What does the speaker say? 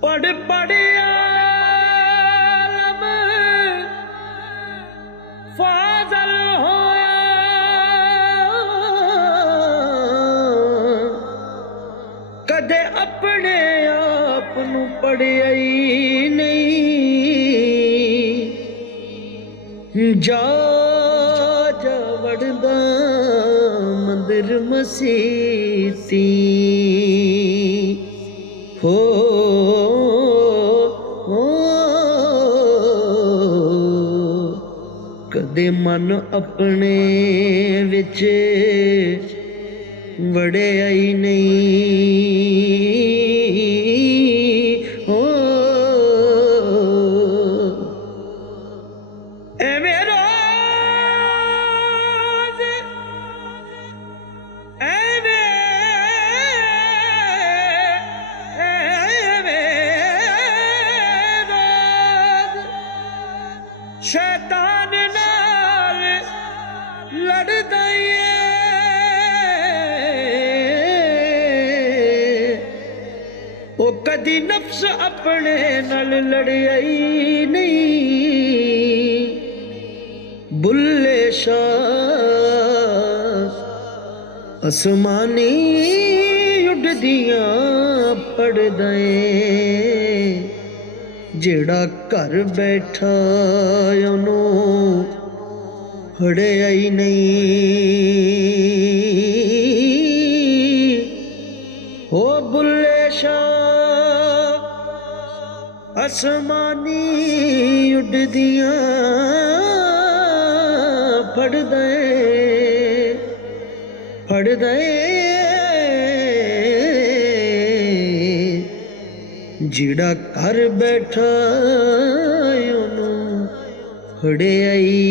पढ़ पढ़ आलम फाज़ल होया, कदे अपने आप नू पढ़िया ही नहीं। जा जा वड़दा मंदिर मसीती हो कदे मन अपने विच वड़िया ही नहीं। हो एवें रोज़ शैतान नाल लड़दा है, ओ कदी नफ्स अपने नाल लड़िया ही नहीं। बुल्ले शाह आसमानी उड़दियां पढ़दा है, जेड़ा घर बैठा ओनू फड़िया ही नहीं। हो बुल्ले शाह आसमानी उड़दियां फड़दा जिड़ा घर बैठा ओनू फड़िया ही